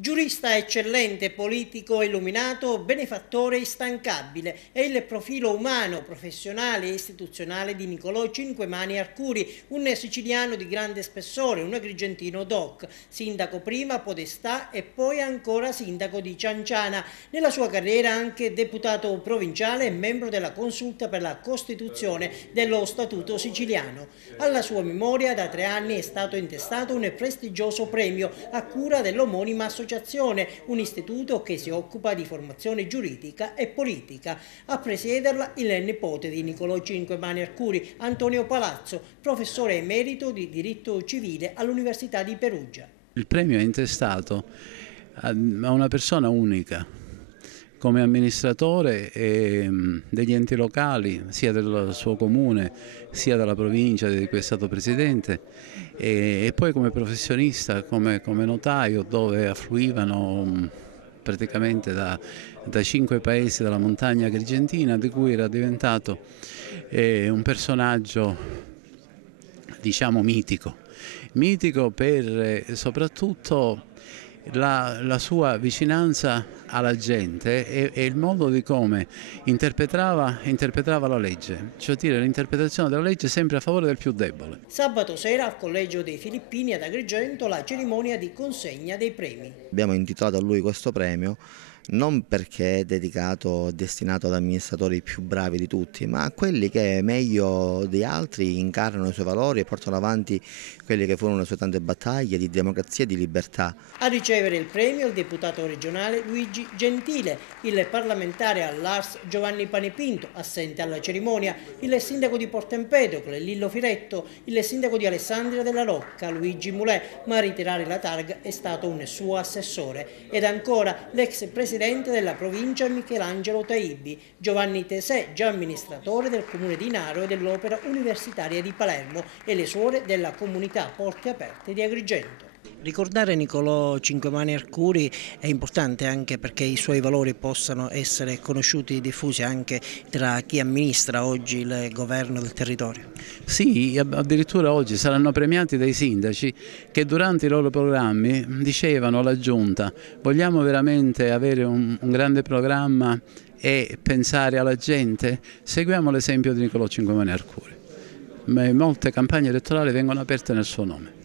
Giurista eccellente, politico illuminato, benefattore instancabile è il profilo umano, professionale e istituzionale di Nicolò Cinquemani Arcuri, un siciliano di grande spessore, un agrigentino doc, sindaco prima, podestà e poi ancora sindaco di Cianciana. Nella sua carriera anche deputato provinciale e membro della Consulta per la Costituzione dello Statuto siciliano. Alla sua memoria da 3 anni è stato intestato un prestigioso premio a cura dell'omonima associazione, un istituto che si occupa di formazione giuridica e politica. A presiederla il nipote di Nicolò Cinquemani Arcuri, Antonio Palazzo, professore emerito di diritto civile all'Università di Perugia. Il premio è intestato a una persona unica, come amministratore degli enti locali, sia del suo comune, sia della provincia di cui è stato presidente, e poi come professionista, come notaio, dove affluivano praticamente da 5 paesi della montagna agrigentina, di cui era diventato un personaggio, diciamo, mitico per soprattutto la sua vicinanza alla gente e il modo di come interpretava la legge, cioè dire l'interpretazione della legge sempre a favore del più debole. Sabato sera al Collegio dei Filippini ad Agrigento la cerimonia di consegna dei premi. Abbiamo intitolato a lui questo premio non perché è destinato ad amministratori più bravi di tutti, ma a quelli che meglio di altri incarnano i suoi valori e portano avanti quelle che furono le sue tante battaglie di democrazia e di libertà. A ricevere il premio il deputato regionale Luigi Gentile, il parlamentare all'Ars Giovanni Panepinto, assente alla cerimonia, il sindaco di Porto Empedocle Lillo Firetto, il sindaco di Alessandria della Rocca Luigi Mulè, ma a ritirare la targa è stato un suo assessore. Ed ancora l'ex presidente della provincia Michelangelo Taibbi, Giovanni Tesè, già amministratore del comune di Naro e dell'Opera Universitaria di Palermo, e le suore della comunità Porte Aperte di Agrigento. Ricordare Nicolò Cinquemani Arcuri è importante anche perché i suoi valori possano essere conosciuti e diffusi anche tra chi amministra oggi il governo del territorio. Sì, addirittura oggi saranno premiati dai sindaci che durante i loro programmi dicevano alla Giunta: vogliamo veramente avere un grande programma e pensare alla gente? Seguiamo l'esempio di Nicolò Cinquemani Arcuri. Molte campagne elettorali vengono aperte nel suo nome.